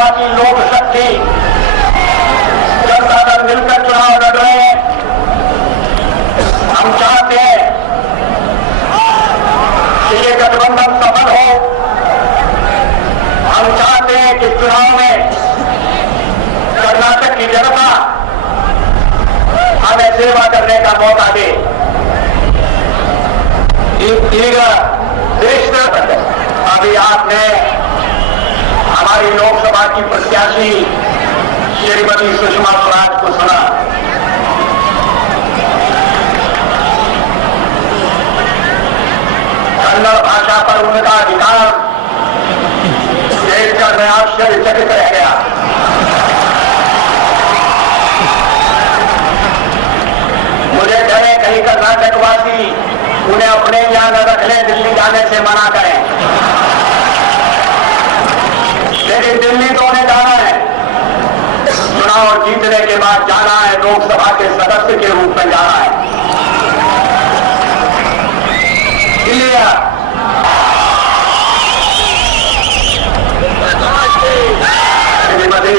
लोकसभा की लोक शक्ति जनता दल मिलकर चुनाव लड़ रहे हैं। हम चाहते हैं कि ये गठबंधन सफल हो। हम चाहते हैं कि चुनाव में कर्नाटक की जनता हमें सेवा करने का मौका दे। अभी आपने हमारी लोकसभा की प्रत्याशी श्रीमती सुषमा स्वराज को सुना। कन्नड़ भाषा पर उनका अधिकार देखकर मैं आश्चर्यचकित रह गया। मुझे डरे कहीं कर्नाटकवासी उन्हें अपने यहां न रख ले, दिल्ली जाने से मना करें। लेकिन दिल्ली तो उन्हें जाना है, चुनाव जीतने के बाद जाना है, लोकसभा के सदस्य के रूप में जाना है। इसलिए श्रीमती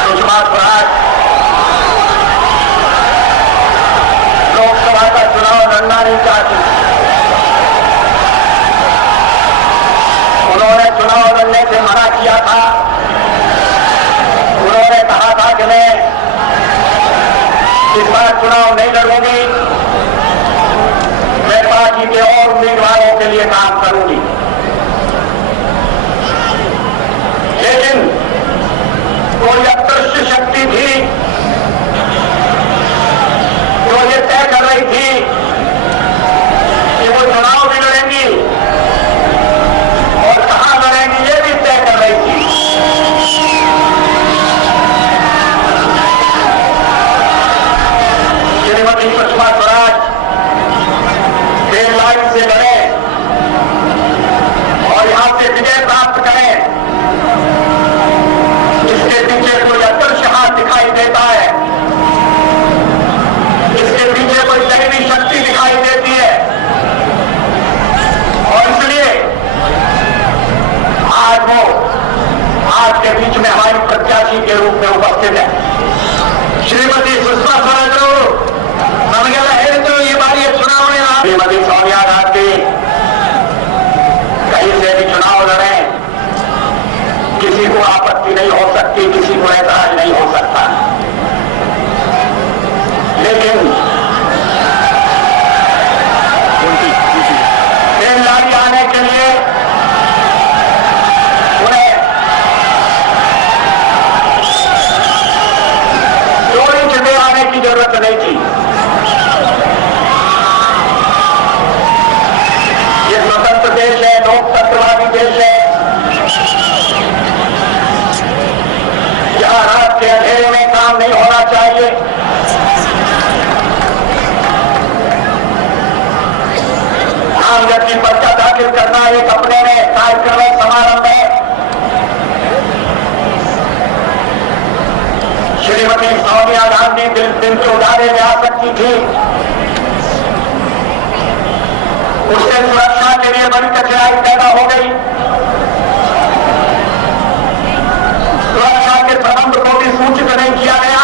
सुषमा स्वराज लोकसभा का चुनाव लड़ना नहीं चाहती। उन्होंने चुनाव लड़ने से मना किया था। उन्होंने कहा था कि मैं इस बार चुनाव नहीं लड़ूंगी, मैं पार्टी के और उम्मीदवारों के लिए काम करूंगी। लेकिन कोई अदृश्य शक्ति थी जो ये तय कर रही थी कि वो चुनाव भी लड़ेंगी और कहां लड़ेंगी ये भी तय कर रही थी। श्रीमती सुषमा स्वराज रेल लाइन से लड़े और यहां से विजय प्राप्त करें, इसके पीछे कोई अदृश्य हाथ दिखाई देता है, इसके पीछे कोई दैवी शक्ति दिखाई देती है। और इसलिए आज वो आपके बीच में हमारी प्रत्याशी के रूप में उपस्थित है। श्रीमती सुषमा स्वराज नमಗೆಲ್ಲ ಹೇಳಿದ್ರು ಈ ಬಾರಿಯ ಚುನಾವಣೆ श्रीमती सोनिया गांधी कहीं से भी चुनाव लड़े, किसी को आपत्ति नहीं हो सकती, किसी को ऐतराज नहीं हो सकता। लेकिन रेलगाड़ी आने के लिए उन्हें 2 इंच में आने की जरूरत नहीं थी। ये स्वतंत्र देश है, लोकतंत्रवादी देश है, यहां रात के अंधेरे में काम नहीं होना चाहिए। नामजद पर्चा दाखिल करना एक अपने में कार्यक्रम समारंभ है। श्रीमती सोनिया गांधी दिन के उजाले में आ सकती थी, उससे सुरक्षा के लिए बड़ी कठिनाई पैदा हो गई। सुरक्षा के प्रबंध को भी सूचित नहीं किया गया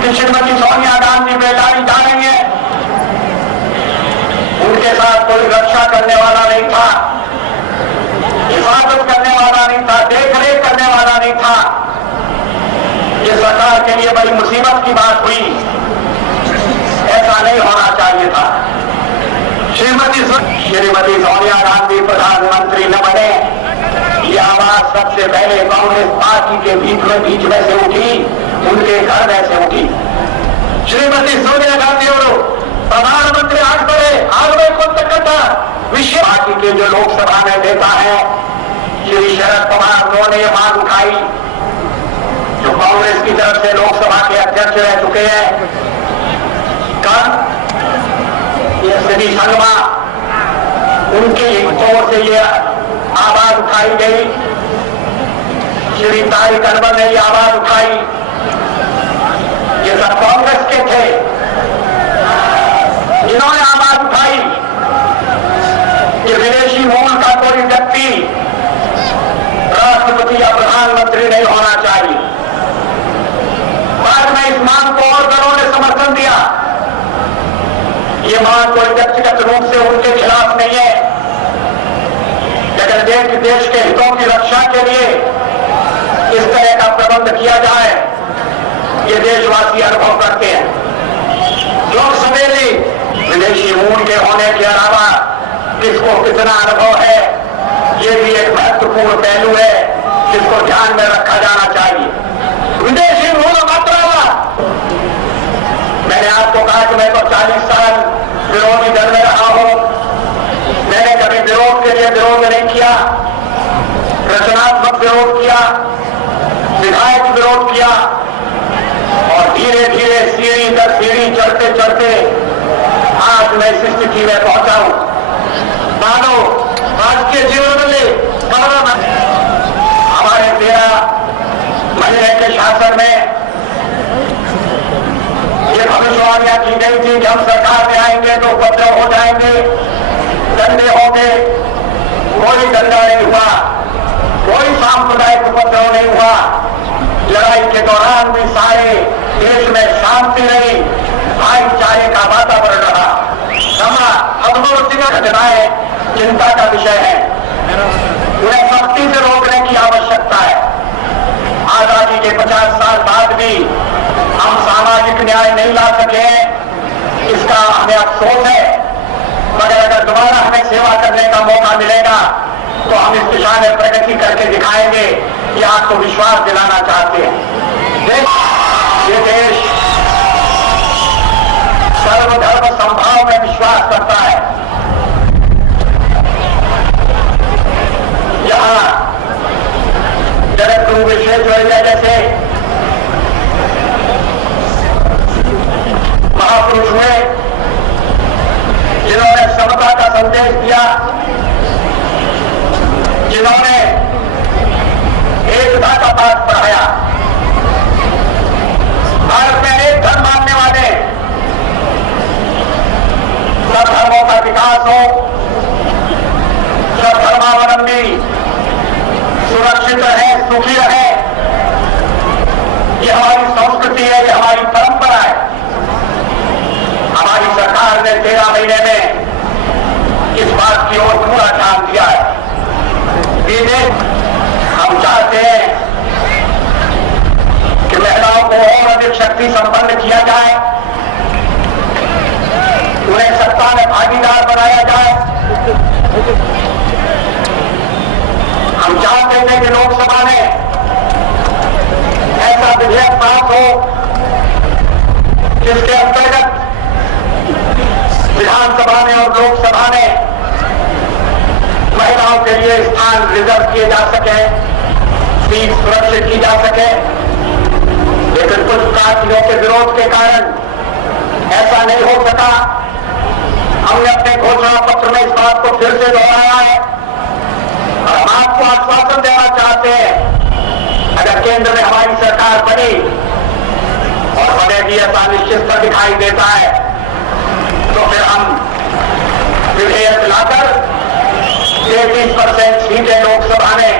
कि श्रीमती सोनिया गांधी बेगारी जा रही है। उनके साथ कोई रक्षा करने वाला नहीं था, हिफाजत करने वाला नहीं था, देखरेख करने वाला नहीं था। ये सरकार के लिए बड़ी मुसीबत की बात हुई, ऐसा नहीं होना चाहिए था। श्रीमती सोनिया गांधी प्रधानमंत्री न बने, ये आवाज सबसे पहले कांग्रेस पार्टी के बीच में से उठी, उनके घर में से उठी। श्रीमती सोनिया गांधी और प्रधानमंत्री विश्व पार्टी के जो लोकसभा में नेता है श्री शरद पवार, उन्होंने ये मांग उठाई, जो कांग्रेस की तरफ से लोकसभा के अध्यक्ष रह चुके हैं। कल ये श्री संगमा, उनकी ओर से ये आवाज उठाई गई। श्री तारिक अनवर ने ये आवाज उठाई, ये सब कांग्रेस के थे जिन्होंने आवाज उठाई कि विदेशी मूल का कोई व्यक्ति राष्ट्रपति या प्रधानमंत्री नहीं होना चाहिए। बाद में इस मांग को और दलों ने समर्थन दिया। ये मांग कोई व्यक्तिगत रूप से उनके खिलाफ नहीं है, लेकिन देश के हितों की रक्षा के लिए इस तरह का प्रबंध किया जाए, ये देशवासी अनुभव करते हैं। लोग सवेरे विदेशी मूल के होने के अलावा किसको कितना अनुभव है, ये भी एक महत्वपूर्ण पहलू है जिसको ध्यान में रखा जाना चाहिए। विदेशी मूल मात्रा, मैंने आपको कहा कि मैं तो 40 साल विरोधी दल में रहा हूं। मैंने कभी विरोध के लिए विरोध नहीं किया, रचनात्मक विरोध किया, विधायक विरोध किया, और धीरे धीरे सीढ़ी दर सीढ़ी चढ़ते चढ़ते आज मैं इस स्थिति में पहुंचा हूं। मानो आज के जीवन में हमारे 13 महीने के शासन में ये भविष्यवाणियां की गई थी कि हम सरकार में आएंगे तो उपद्रव हो जाएंगे, दंगे होंगे। कोई दंगा नहीं हुआ, कोई सांप्रदायिक उपद्रव नहीं हुआ। लड़ाई के दौरान भी सारे देश में शांति रही, भाईचारे का वातावरण रहा। अनुभव घटनाएं चिंता का विषय है, उन्हें सख्ती से रोकने की आवश्यकता है। आजादी के 50 साल बाद भी हम सामाजिक न्याय नहीं ला सके, इसका हमें अफसोस है। मगर अगर दोबारा हमें सेवा करने का मौका मिलेगा तो हम इस दिशा में प्रगति करके दिखाएंगे, ये आपको विश्वास दिलाना चाहते हैं। ये देश सर्वधर्म समभाव में विश्वास करता है। यहाँ जगत गुरु विश्वेश्वरैया जैसे महापुरुष हुए जिन्होंने समता का संदेश दिया, जिन्होंने एकता का पाठ पढ़ाया। भारत में एक धर्म मानने वाले, सब धर्मों का विकास हो, सब धर्मावलंबी सुरक्षित रहे, सुखी रहे, ये हमारी संस्कृति है, ये हमारी परंपरा है। हमारी सरकार ने 13 महीने में इस बात की ओर पूरा ध्यान दिया है। हम चाहते हैं कि महिलाओं को और अधिक शक्ति संपन्न किया जाए, उन्हें सत्ता में भागीदार बनाया जाए। हम चाहते हैं कि लोकसभा में ऐसा विधेयक पास हो जिसके अंतर्गत विधानसभा में और लोकसभा में महिलाओं के लिए स्थान रिजर्व किए जा सके, सीट सुरक्षित की जा सके। लेकिन कुछ पार्टियों के विरोध के कारण ऐसा नहीं हो सका। हमने अपने घोषणा पत्र में इस बात को फिर से दोहराया है और हम आपको आश्वासन देना चाहते हैं, अगर केंद्र में हमारी सरकार बनी और बनेगी ऐसा निश्चित दिखाई देता है, तो फिर हम विधेयक लाकर 33% सीटें लोकसभा में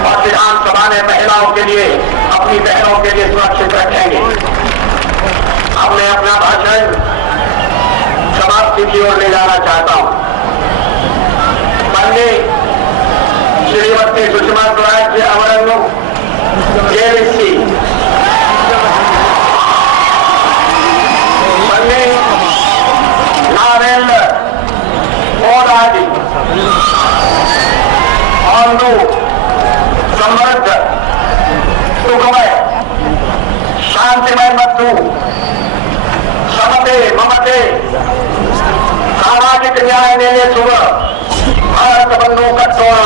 और विधानसभा में महिलाओं के लिए, अपनी बहनों के लिए सुरक्षित रखेंगे। अब मैं अपना भाषण समाप्ति की ओर ले जाना चाहता हूं। बंदे श्रीमती सुषमा स्वराज जी ಅವರನ್ನು ಗೆಲ್ಲಿಸಿ ಬನ್ನಿ ನಾವೆಲ್ಲ ಹೋರಾಡಿ ಒಂದು ಸಮೃದ್ಧ ಸುಖಮಯ ಶಾಂತಿಮಯ ಮತ್ತು ಸಮತೆ ಮಮತೆ ಸಾಮಾಜಿಕ ನ್ಯಾಯ ನೆಲೆಸುವ ಭಾರತವನ್ನು ಕಟ್ಟೋಣ.